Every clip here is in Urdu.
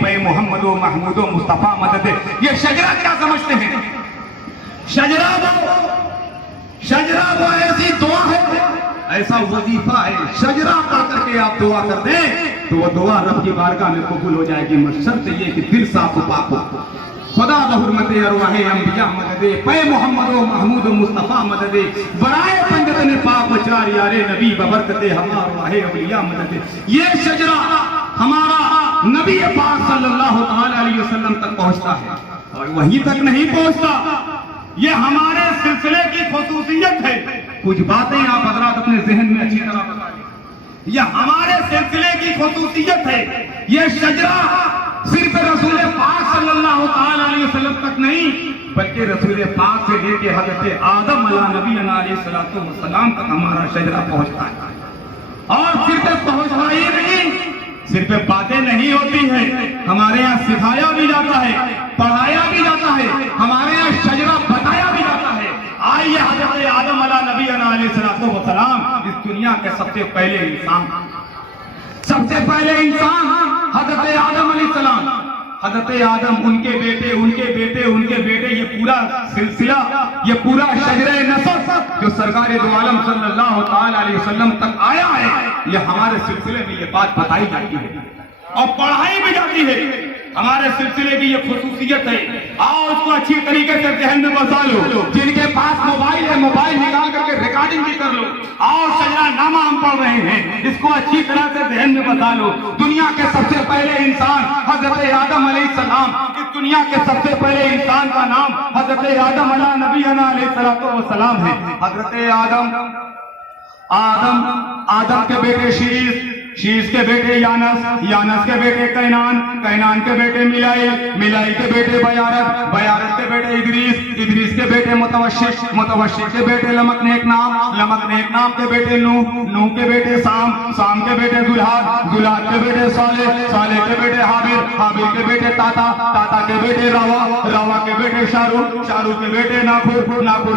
پے محمد و محمود و مصطفیٰ مدد. یہ شجرہ کیا سمجھتے ہیں؟ شجرہ وہ ایسی دعا ہے، ایسا وظیفہ ہے، شجرہ پڑھ کر کے آپ دعا کر دیں تو وہ دعا رب کی بارگاہ میں قبول ہو جائے گی، شرط یہ کہ دل صاف و پاک ہو. خدا بحرمت ارواح انبیاء مدد، پے محمد و محمود و مصطفیٰ مدد، برائے پنجتن پاک و چار یار نبی ببرکت ہما ارواح اولیاء مدد. یہ شجرہ ہمارا نبی پاک صلی اللہ تعالی علیہ وسلم تک پہنچتا ہے، اور وہیں تک نہیں پہنچتا، یہ ہمارے سلسلے کی خصوصیت ہے. کچھ باتیں آپ حضرات اپنے ذہن میں اچھی طرح بتائیں. یہ ہمارے سلسلے کی خصوصیت ہے. یہ شجرہ صرف رسول پاک صلی اللہ تعالی علیہ وسلم تک نہیں، بلکہ رسول پاک سے لے کے حضرت آدم علیہ نبی علیہ السلام تک ہمارا شجرہ پہنچتا ہے. اور صرف پہنچنا ہی نہیں، صرف باتیں نہیں ہوتی ہیں، ہمارے یہاں سکھایا بھی جاتا ہے، پڑھایا بھی جاتا ہے، ہمارے یہاں شجرہ بتایا بھی جاتا ہے. آئیے حضرت آدم علیہ نبی علیہ السلام اس دنیا کے سب سے پہلے انسان حضرت آدم علیہ السلام. حضرت آدم، ان کے بیٹے، یہ پورا سلسلہ، یہ پورا شجرہ نسب جو سرکار دو عالم صلی اللہ تعالی علیہ وسلم تک آیا ہے، یہ ہمارے سلسلے میں یہ بات بتائی جاتی ہے اور پڑھائی بھی جاتی ہے. ہمارے سلسلے کی یہ خصوصیت ہے. آؤ اس کو اچھی طریقے سے ذہن میں بسا لو. جن کے پاس موبائل ہے، موبائل نکال کر کے ریکارڈنگ بھی کر لو. آؤ شجرہ نامہ ہم پڑھ رہے ہیں، اس کو اچھی طرح سے ذہن میں بسا لو. دنیا کے سب سے پہلے انسان حضرت آدم علیہ السلام. اس دنیا کے سب سے پہلے انسان کا نام حضرت آدم علیہ نبی علیہ السلام ہے. حضرت آدم کے بیٹے شیش کے بیٹے یانس کے بیٹے کینان کے بیٹے میلائی کے بیٹے بیارت کے بیٹے ادریس کے بیٹے متوشق کے بیٹے لمک نیک نام کے بیٹے نوح کے بیٹے سام کے بیٹے گلاد کے بیٹے صالح کے بیٹے حابر کے بیٹے تاتا کے بیٹے راوا کے بیٹے شاروخ کے بیٹے ناخور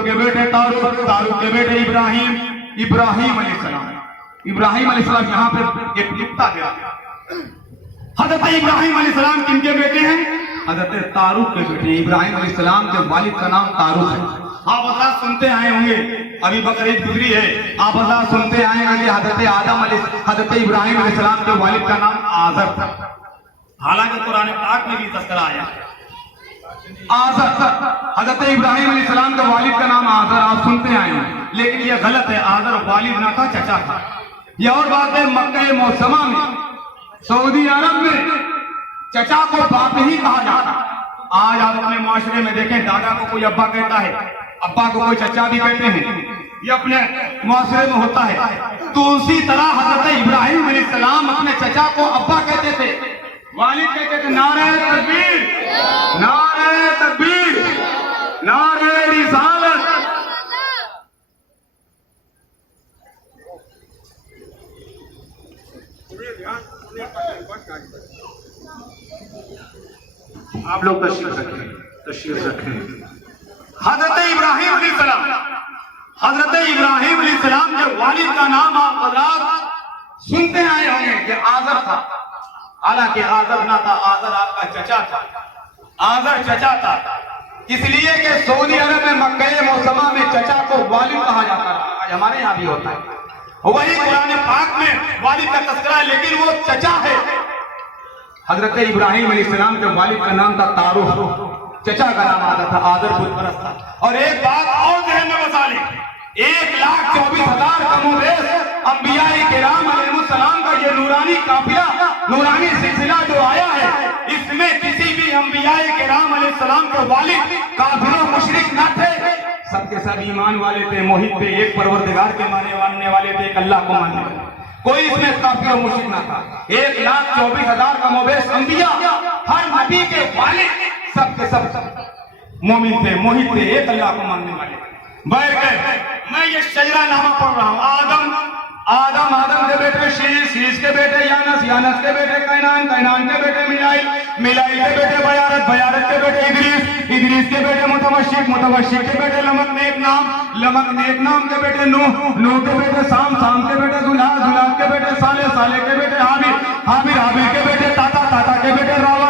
کے بیٹے تاروخ کے بیٹے ابراہیم علیہ السلام. یہاں پہ ایک نکتہ گیا. حضرت ابراہیم علیہ السلام کن کے بیٹے ہیں؟ حضرت تاروخ کے بیٹے. ابراہیم علیہ السلام کے والد کا نام تاروخ ہے. آپ حضرات سنتے آئے ہوں گے، ابھی بقرعید گزری ہے، آپ حضرات سنتے آئے ہوں گے حضرت ابراہیم علیہ السلام کے والد کا نام آزر تھا. حالانکہ قرآن پاک میں بھی تذکرہ آیا آزر. حضرت ابراہیم علیہ السلام کے والد کا نام آزر آپ سنتے آئے ہیں، لیکن یہ غلط ہے. آزر والد نہ تھا، چچا تھا. یہ اور بات ہے، مکہ معظمہ میں، سعودی عرب میں چچا کو باپ ہی کہا جاتا. آج آپ اپنے معاشرے میں دیکھیں، دادا کو کوئی ابا کہتا ہے، ابا کو کوئی چچا بھی کہتے ہیں، یہ اپنے معاشرے میں ہوتا ہے. تو اسی طرح حضرت ابراہیم علیہ السلام اپنے چچا کو ابا کہتے تھے، والد کہتے تھے. نعرہ تکبیر، نعرہ تکبیر، نعرہ رسالت. آپ لوگ تشریف رکھیں. حضرت ابراہیم علیہ السلام کے والد کا نام آپ حضرات سنتے آئے ہوں گے کہ آزر تھا. حالانکہ آزر نہ تھا، آزر آپ کا چچا تھا. آزر چچا تھا اس لیے کہ سعودی عرب میں مکہ معظمہ میں چچا کو والد کہا جاتا ہے. آج ہمارے یہاں بھی ہوتا ہے. وہی قرآن پاک میں والد کا تذکرہ ہے، لیکن وہ چچا ہے. حضرت ابراہیم علیہ السلام کے والد کا نام تھا تاروخ، چچا کا نام آتا تھا آزر بت پرست تھا. اور ایک بات اور ذہن میں بسا لیں، 1,24,000 کم و بیش انبیاء کرام علیہ السلام کا یہ نورانی قافلہ، نورانی سلسلہ جو آیا ہے، اس میں کسی بھی انبیاء کرام علیہ السلام کے والد کافر و مشرک نہ تھے. سب کے سب ایمان والے تھے، موحد تھے، ایک پروردگار کے ماننے والے تھے، ایک اللہ کو ماننے والے. کوئی اس میں کافر و مشرک نہ تھا. 1,24,000 کم و بیش انبیاء، ہر نبی کے والد سب کے سب مومن تھے، موحد تھے، ایک اللہ کو ماننے والے. میں یہ شجرہ نامہ پڑھ رہا ہوں. آدم کے بیٹے شیش کے بیٹے یانس کے بیٹے کینان کے بیٹے میلائی کے بیٹے بیارت کے بیٹے ادریس کے بیٹے متوشق کے بیٹے لمک نیک نام کے بیٹے نوح کے بیٹے سام کے بیٹے گلاد کے بیٹے صالح کے بیٹے حابر کے بیٹے تاتا کے بیٹے راوا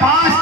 5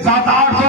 700-800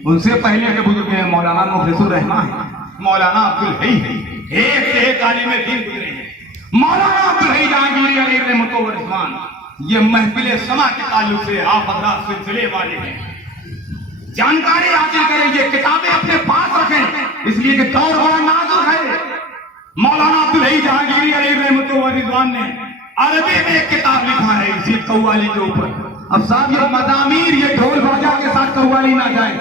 ان سے پہلے کے بزرگ ہیں مولانا مخلص الرحمن ہیں، مولانا عبدالحی ہیں، ایک سے ایک عالم دین گزرے ہیں، مولانا عبدالحی جہانگیری علیہ رحمۃ و رضوان۔ یہ محفل سما کے تعلق سے آپ حضرات سلسلے والے ہیں، جانکاری حاصل کریں، یہ کتابیں اپنے پاس رکھیں، اس لیے کہ دور بڑا نازک ہے۔ مولانا عبدالحی جہانگیری علیہ رحمۃ و رضوان نے عربی میں ایک کتاب لکھا ہے اسی قوالی کے اوپر۔ اب صاحب یہ مزامیر، یہ ڈھول باجا کے ساتھ قوالی نہ جائے،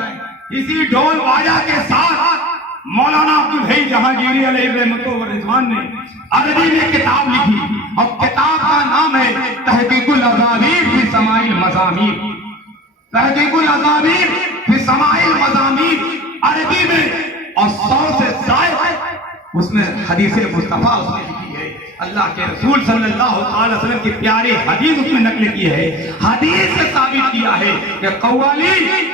اسی ڈھول باجا کے ساتھ مولانا عبدالحی جہانگیری علیہ رحمۃ و رضوان نے عربی میں کتاب لکھی، اور کتاب کا نام ہے تحقیق الازابیر فی سماع المزامیر۔ تحقیق الازابیر فی سماع المزامیر عربی میں، اور 100 سے زائد اس نے حدیث مصطفیٰ اس نے لکھی ہے، اللہ کے رسول صلی اللہ علیہ وسلم کی پیاری حدیث اس میں نقل کی ہے۔ حدیث سے ثابت کیا ہے کہ قوالی،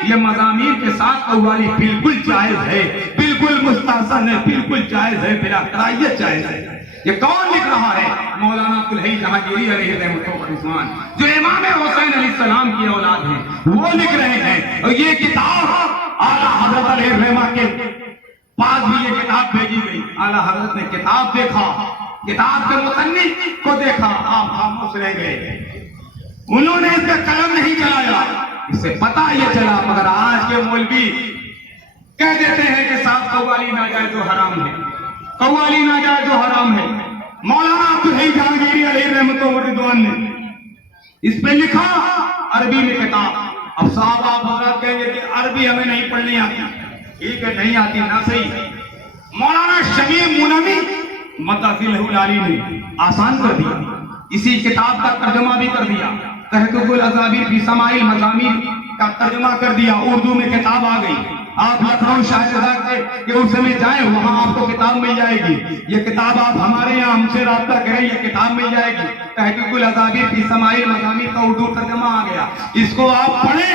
یہ مزامیر کے ساتھ قوالی بالکل جائز ہے، بالکل مستحسن ہے، بالکل جائز ہے، بلا کراہیت جائز ہے۔ یہ کون لکھ رہا ہے؟ مولانا عبدالحی جہانگیری علیہ رحمۃ و رضوان، جو امام حسین علیہ السلام کی اولاد ہیں، وہ لکھ رہے ہیں۔ اور یہ کتاب اعلیٰ حضرت علیہ الرحمہ کے پاس بھی یہ کتاب بھیجی گئی۔ اعلیٰ حضرت نے کتاب دیکھا، کتاب کے مصنف کو دیکھا، آپ خاموش رہ گئے، انہوں نے اس پہ قلم نہیں چلایا۔ اس سے پتہ یہ چلا، مگر آج کے مولوی کہہ دیتے ہیں کہ صاحب قوالی نہ جائے تو حرام ہے، قوالی نہ جائے تو حرام ہے۔ مولانا عبدالحی جہانگیری علیہ رحمۃ و رضوان نے اس پہ لکھا عربی میں کتاب۔ اب صاحب آپ حضرات کہیں گے کہ عربی ہمیں نہیں پڑھنی آتی، ٹھیک ہے نہیں آتی نہ صحیح، مولانا شمیم منوی مدثر العلی نے آسان کر دیا، اسی کتاب کا ترجمہ بھی کر دیا، تحقیق الازابیر فی سماع المزامیر کا ترجمہ کر دیا، اردو میں کتاب آ گئی۔ آپ لکھنؤ شاہجہاں کے عرصے میں جائیں، وہاں آپ کو کتاب مل جائے گی۔ یہ کتاب آپ ہمارے یہاں ہم سے رابطہ کریں، یہ کتاب مل جائے گی، تحقیق الازابیر فی سماع المزامیر کا اردو ترجمہ آ گیا۔ اس کو آپ پڑھیں،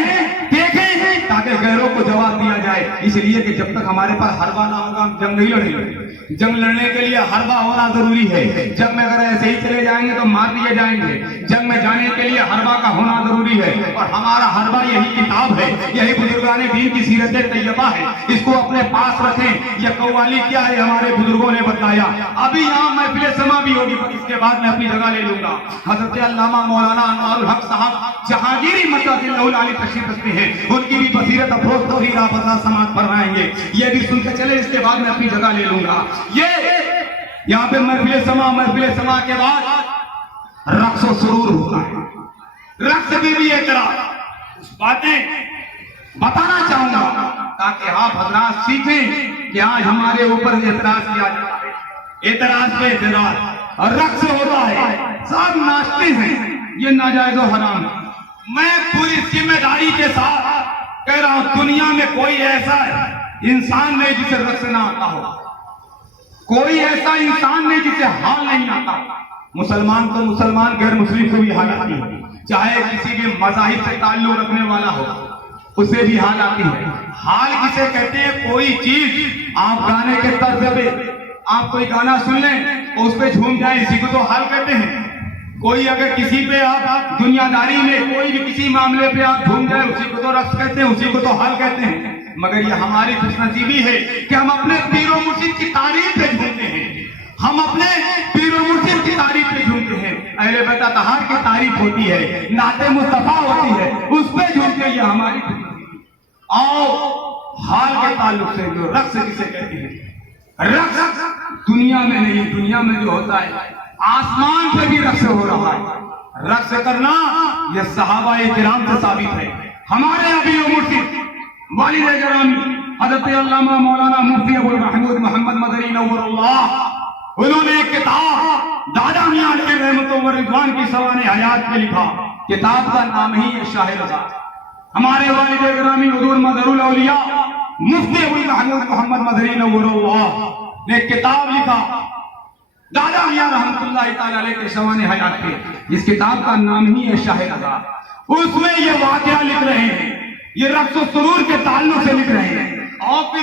دیکھیں، تاکہ غیروں کو جواب دیا جائے، اس لیے کہ جب تک ہمارے پاس حربہ نہ ہوگا ہم جنگ نہیں لڑیں گے۔ جنگ لڑنے کے لیے حربہ ہونا ضروری ہے، جنگ میں اگر ایسے ہی چلے جائیں گے تو مار دیے جائیں گے۔ جنگ میں جانے کے لیے حربہ کا ہونا ضروری ہے، اور ہمارا حربہ یہی کتاب ہے، یہی بزرگان دین کی سیرت طیبہ ہے، اس کو اپنے پاس رکھیں۔ یہ قوالی کیا ہے ہمارے بزرگوں نے بتایا۔ ابھی یہاں محفل سما بھی ہوگی، پر اس کے بعد میں اپنی جگہ لے لوں گا۔ حضرت علامہ مولانا انوار الحق صاحب جہانگیری مدثر العلی تشریف رکھتے ہیں، ان کی بھی بصیرت افروز توحید آپ حضرات سماعت فرمائیں گے، یہ بھی سن کے چلے، اس کے بعد میں اپنی جگہ لے لوں گا۔ یہ یہاں پہ محفل سما کے بعد رقص و سرور ہوتا ہے، رقص بھی ایک طرح باتیں بتانا چاہوں گا تاکہ آپ حضرات سیکھیں کہ آج ہمارے اوپر اعتراض کیا جاتا ہے، اعتراض پہ اعتراض، اور رقص ہوتا ہے، سب ناچتے ہیں، یہ ناجائز و حرام ہے۔ میں پوری ذمہ داری کے ساتھ کہہ رہا ہوں، دنیا میں کوئی ایسا انسان نہیں جسے رقص نہ آتا ہو، کوئی ایسا انسان نہیں جسے حال نہیں آتا۔ مسلمان تو مسلمان، غیر مسلم کو بھی حال آتی ہے، چاہے کسی بھی مذاہب سے تعلق رکھنے والا ہو، اسے بھی حال آتی ہے۔ حال کسے کہتے ہیں؟ کوئی چیز آپ گانے کے طرز پہ آپ کوئی گانا سن لیں اور اس پہ جھوم جائیں، اسی کو تو حال کہتے ہیں۔ کوئی اگر کسی پہ آپ دنیا داری میں کوئی بھی کسی معاملے پہ آپ جھوم جائیں، اسی کو تو رقص کہتے ہیں، اسی کو تو حال کہتے ہیں۔ مگر یہ ہماری خوش نصیبی ہے کہ ہم اپنے پیر و مرشد کی تعریف پہ جھومتے ہیں، ہم اپنے پیر و مرشد کی تعریف پہ جھومتے ہیں۔ اہل بیت اطہار کی تعریف ہوتی ہے، نعت مصطفیٰ ہوتی ہے، اس پہ جھومتے ہیں، یہ ہماری خوش نصیبی۔ اور حال کے تعلق سے جو رقص جسے کہتے ہیں، رقص دنیا میں نہیں، دنیا میں جو ہوتا ہے آسمان پہ بھی رقص ہو رہا ہے۔ رقص کرنا یہ صحابہ کرام سے ثابت ہے۔ ہمارے ابی و مرشد والد گرامی حضرت علامہ مولانا مفتی ابو محمود محمد مدنی نور اللہ، انہوں نے ایک کتاب دادا میاں علیہ رحمۃ و رضوان کی سوانح حیات میں لکھا، کتاب کا نام ہی ہے شاہ رضا۔ ہمارے والد گرامی حضور مظہر الاولیاء مفتی ابو محمود محمد مدنی نور اللہ نے کتاب لکھا دادا میاں رحمۃ اللہ تعالی علیہ کے سوانح حیات پہ، اس کتاب کا نام ہی ہے شاہ رضا۔ اس میں یہ واقعہ لکھ رہے ہیں، یہ رقص و سرور کے تعلق سے لکھ رہے ہیں۔ اور پھر